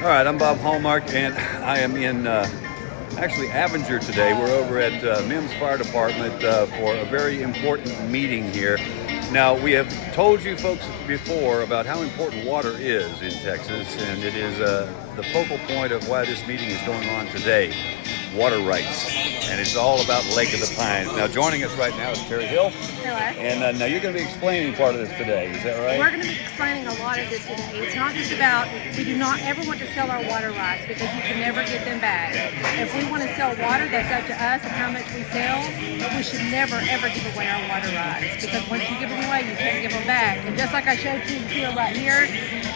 All right, I'm Bob Hallmark, and I am in actually Avenger today. We're over at Mims Fire Department for a very important meeting here. Now, we have told you folks before about how important water is in Texas, and it is the focal point of why this meeting is going on today, water rights. And it's all about Lake of the Pines. Now, joining us right now is Terry Hill. Hello. And now you're going to be explaining part of this today, is that right? We're going to be explaining a lot of this today. It's not just about, we do not ever want to sell our water rights because you can never get them back. If we want to sell water, that's up to us and how much we sell, but we should never, ever give away our water rights because once you give them away, you can't give them back. And just like I showed you here right here,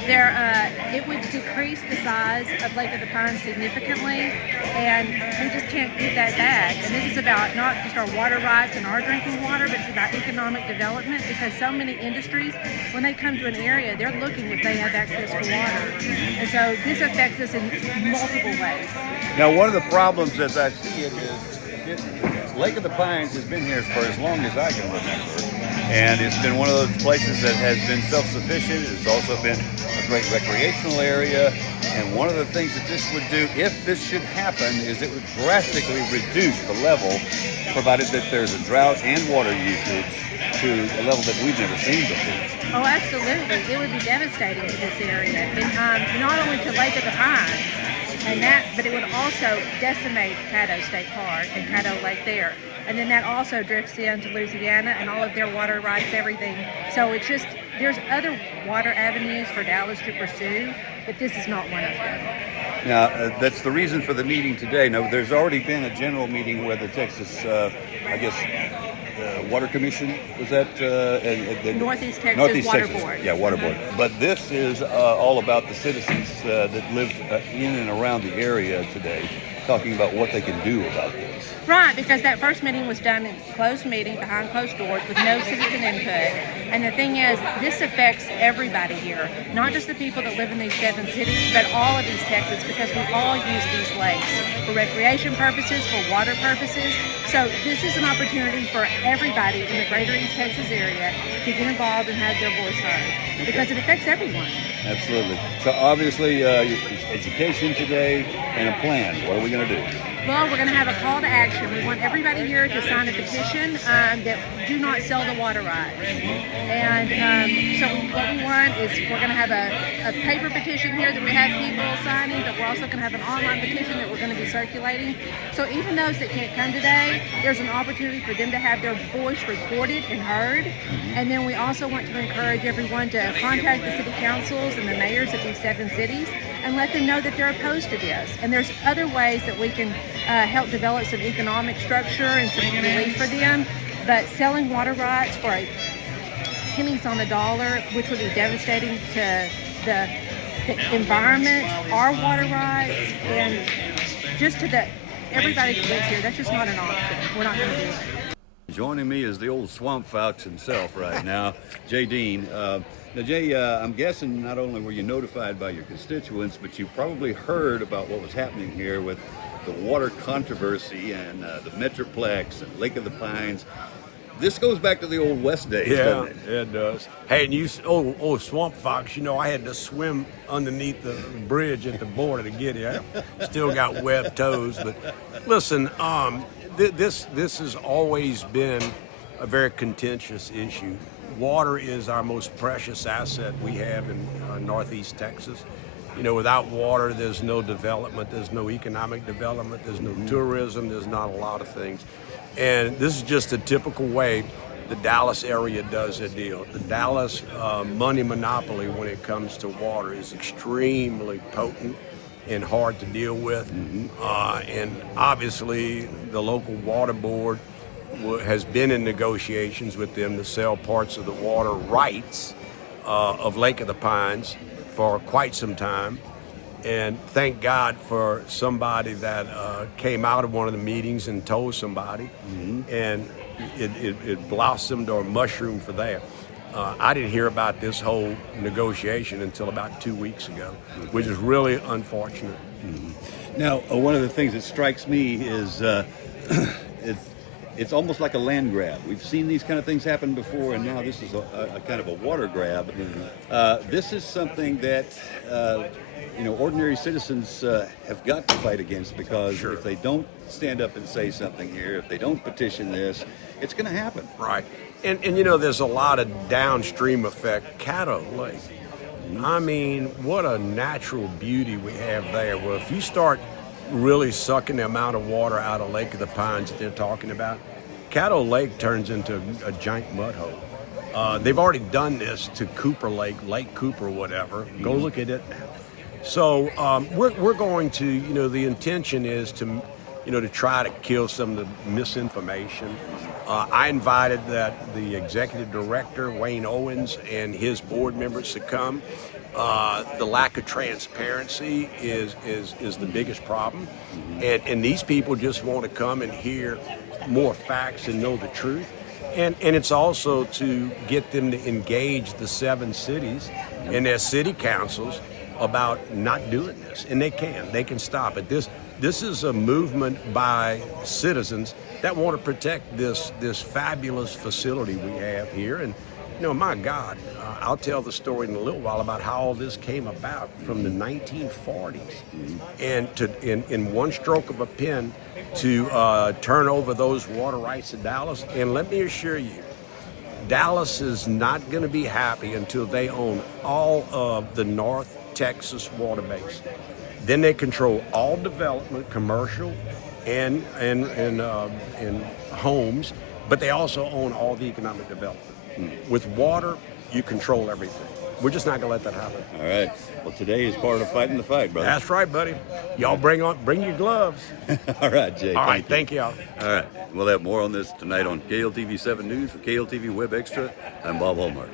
it would decrease the size of Lake of the Pines significantly, and we just can't get that back. And this is about not just our water rights and our drinking water, but it's about economic development because so many industries, when they come to an area, they're looking if they have access to water. And so this affects us in multiple ways. Now, one of the problems as I see it is Lake of the Pines has been here for as long as I can remember. And it's been one of those places that has been self-sufficient. It's also been a great recreational area. And one of the things that this would do, if this should happen, is it would drastically reduce the level, provided that there's a drought and water usage to a level that we've never seen before. Oh, absolutely. It would be devastating to this area. And not only to Lake of the Pines, but it would also decimate Caddo State Park and Caddo Lake there. And then that also drifts into Louisiana and all of their water rights, everything. So it's just, there's other water avenues for Dallas to pursue, but this is not one of them. Now, that's the reason for the meeting today. Now, there's already been a general meeting where the Texas, Water Commission, was that? Northeast Texas Water Board. Yeah, Water Board. But this is all about the citizens that live in and around the area today, talking about what they can do about this. Right, because that first meeting was done in a closed meeting behind closed doors with no citizen input. And the thing is, this affects everybody here, not just the people that live in these 7 cities, but all of East Texas, because we all use these lakes for recreation purposes, for water purposes. So this is an opportunity for everybody in the greater East Texas area to get involved and have their voice heard, because it affects everyone. Absolutely. So obviously, education today and a plan. What are we going to do? Well, we're going to have a call to action. We want everybody here to sign a petition that do not sell the water rights. And so what we want is we're going to have a paper petition here that we have people signing, but we're also going to have an online petition that we're going to be circulating. So even those that can't come today, there's an opportunity for them to have their voice recorded and heard. And then we also want to encourage everyone to contact the city councils and the mayors of these 7 cities and let them know that they're opposed to this. And there's other ways that we can help develop some economic structure and some relief for them. But selling water rights for pennies on the dollar, which would be devastating to the environment, our water rights, and just to everybody that lives here, that's just not an option. We're not going to do it. Joining me is the old swamp fox himself right now, Jay Dean. Now, Jay, I'm guessing not only were you notified by your constituents, but you probably heard about what was happening here with the water controversy and the Metroplex and Lake of the Pines. This goes back to the old West days, doesn't it? Yeah, it does. Hey, and swamp fox, I had to swim underneath the bridge at the border to get here. Still got web toes, but listen, this has always been a very contentious issue. Water is our most precious asset we have in Northeast Texas. Without water, there's no development, there's no economic development, there's no tourism, there's not a lot of things. And this is just a typical way the Dallas area does their deal. The Dallas money monopoly when it comes to water is extremely potent and hard to deal with. And obviously, the local water board has been in negotiations with them to sell parts of the water rights of Lake of the Pines for quite some time. And thank God for somebody that came out of one of the meetings and told somebody, and it blossomed or mushroomed for there. I didn't hear about this whole negotiation until about 2 weeks ago, which is really unfortunate. Now, one of the things that strikes me is it's almost like a land grab. We've seen these kind of things happen before, and now this is a kind of a water grab. This is something that ordinary citizens have got to fight against, because if they don't stand up and say something here, if they don't petition this, it's going to happen. Right. And there's a lot of downstream effect. Caddo Lake. I mean, what a natural beauty we have there. Well, if you start really sucking the amount of water out of Lake of the Pines that they're talking about, Caddo Lake turns into a giant mud hole. They've already done this to Cooper Lake, Lake Cooper, whatever. Go look at it now. So we're going to, the intention is to try to kill some of the misinformation. I invited the executive director, Wayne Owens, and his board members to come. The lack of transparency is the biggest problem. And these people just want to come and hear more facts and know the truth. And it's also to get them to engage the 7 cities and their city councils about not doing this. And they can stop it. This is a movement by citizens that want to protect this fabulous facility we have here. And my God, I'll tell the story in a little while about how all this came about from the 1940s, and in one stroke of a pen to turn over those water rights to Dallas. And let me assure you, Dallas is not going to be happy until they own all of the North Texas water basin. Then they control all development, commercial and homes, but they also own all the economic development. With water, you control everything. We're just not going to let that happen. All right. Well, today is part of fighting the fight, brother. That's right, buddy. Y'all bring your gloves. All right, Jay. All right, thank y'all. All right. We'll have more on this tonight on KLTV 7 News for KLTV Web Extra. I'm Bob Hallmark.